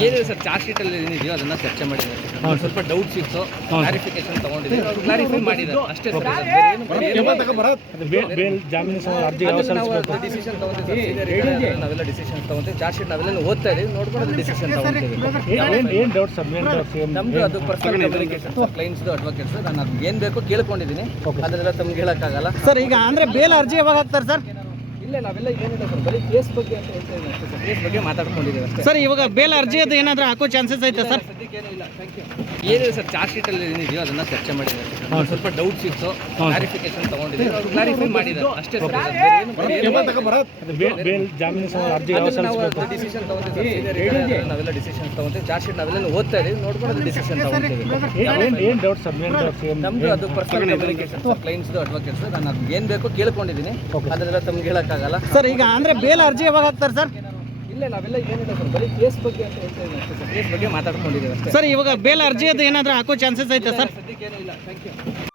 ಏನಿದೆ sir charge sheet ಅಲ್ಲಿ ಏನಿದೆಯೋ ಅದನ್ನ ಚರ್ಚೆ ಮಾಡಿದ್ದಾರೆ. ಸ್ವಲ್ಪ ಡೌಟ್ಸ್ ಇತ್ತು. ಕ್ಲಾರಿಫಿಕೇಶನ್ ತಗೊಂಡಿದ್ದೀವಿ ಅವ್ರು ಕ್ಲಾರಿಫೈ ಮಾಡಿದ್ದಾರೆ. ಅಷ್ಟೇ ಸರ್. ಡಿಸಿಷನ್ ತಗೊಂತೀವಿ ನಾವೆಲ್ಲ ಡಿಸಿಷನ್ ತಗೊಂತೀವಿ. ಚಾರ್ಜ್ ಶೀಟ್ ನಾವೆಲ್ಲ ಓದ್ತಾ ಇದೀವಿ. ನೋಡ್ಕೊಂಡು ಡಿಸಿಷನ್ ತಗೊಂತೀವಿ. ಡೌಟ್ ನಮ್ದು ಅದು ಪರ್ಸನಲ್ ಅಪ್ಲಿಕೇಶನ್ ಕ್ಲೈಂಟ್ಸ್ ಅಡ್ವೊಕೇಟ್ಸ್ ನಾನು ಏನು ಬೇಕೋ ಕೇಳ್ಕೊಂಡಿದ್ದೀನಿ. ಅದನ್ನೆಲ್ಲ ತಮ್ಗೆ ಹೇಳೋಕ್ಕಾಗಲ್ಲ. ಸರ್ ಈಗ ಅಂದ್ರೆ ಬೇಲ್ ಅರ್ಜಿ ಯಾವಾಗ ಹಾಕ್ತಾರೆ ಸರ್? ಸರ್ ಬರೀ ಕೇಸ್ ಬಗ್ಗೆ ಅಂತ ಹೇಳ್ತಾ ಸರ್. ಕೇಸ್ ಬಗ್ಗೆ ಮಾತಾಡ್ಕೊಂಡಿದ್ದೀವಿ ಸರ್ ಇವಾಗ ಬೇಲ್ ಅರ್ಜಿ ಅದು ಏನಾದರೂ ಹಾಕೋ ಚಾನ್ಸಸ್ ಐತೆ ಸರ್. ಸದ್ಯಕ್ಕೆ ಇಲ್ಲ. ಥ್ಯಾಂಕ್ ಯು ಏನಿದೆ ಸರ್ ಚಾರ್ಜ್ ಶೀಟ್ ಅಲ್ಲಿ ಏನಿದೆಯೋ ಅದನ್ನ ಚರ್ಚೆ ಮಾಡಿದ್ದಾರೆ. ಸ್ವಲ್ಪ ಡೌಟ್ಸ್ ಇತ್ತು ಕ್ಲಾರಿಫಿಕೇಶನ್ ತಗೊಂಡಿದ್ದೀವಿ. ಅವ್ರು ಕ್ಲಾರಿಫೈ ಮಾಡಿದ್ದಾರೆ. ಅಷ್ಟೇ ಸರ್. ಏನು- ಏನು- ಡಿಸಿಷನ್ ತಗೊಂಡಿದ್ದೀವಿ. ನಾವೆಲ್ಲ ಡಿಸಿಷನ್ ತಗೊಂತೀವಿ ಚಾರ್ಜ್ ಶೀಟ್ ನಾವೆಲ್ಲ ಓದ್ತಾ ಇದೀವಿ. ನೋಡ್ಕೊಂಡು ಡಿಸಿಷನ್ ತಗೊಂತೀವಿ ಏನು ಏನು ಡೌಟ್ ಸರ್? ಏನು ಡೌಟ್ಸ್ ನಮ್ದು ಅದು ಪರ್ಸನಲ್ ಕ್ಲೈಂಟ್ಸ್ ಅಡ್ವೊಕೇಟ್ಸ್ ನಾನು ಅದು ಏನ್ ಬೇಕೋ ಕೇಳ್ಕೊಂಡಿದ್ದೀನಿ. ಅದನ್ನೆಲ್ಲ ತಮ್ಗೆ ಹೇಳಕ್ಕಾಗಲ್ಲ. ಸರ್ ಈಗ ಅಂದ್ರೆ ಬೇಲ್ ಅರ್ಜಿ ಯಾವಾಗ ಹಾಕ್ತಾರೆ ಸರ್? ಇಲ್ಲ ನಾವೆಲ್ಲ ಏನಿಲ್ಲ ಸರ್? ಬರೀ ಕೇಸ್ ಬಗ್ಗೆ ಅಂತ ಹೇಳ್ತಾ ಇದ್ದೀನಿ ಅಷ್ಟೇ ಸರ್. ಕೇಸ್ ಬಗ್ಗೆ ಮಾತಾಡ್ಕೊಂಡಿದ್ದೀವಿ ಅಷ್ಟೇ. ಸರ್ ಇವಾಗ ಬೇಲ್ ಅರ್ಜಿ ಅದು ಏನಾದ್ರೂ ಹಾಕೋ ಚಾನ್ಸಸ್ ಐತೆ ಸರ್? ಸದ್ಯಕ್ಕೆ ಏನೂ ಇಲ್ಲ. Thank you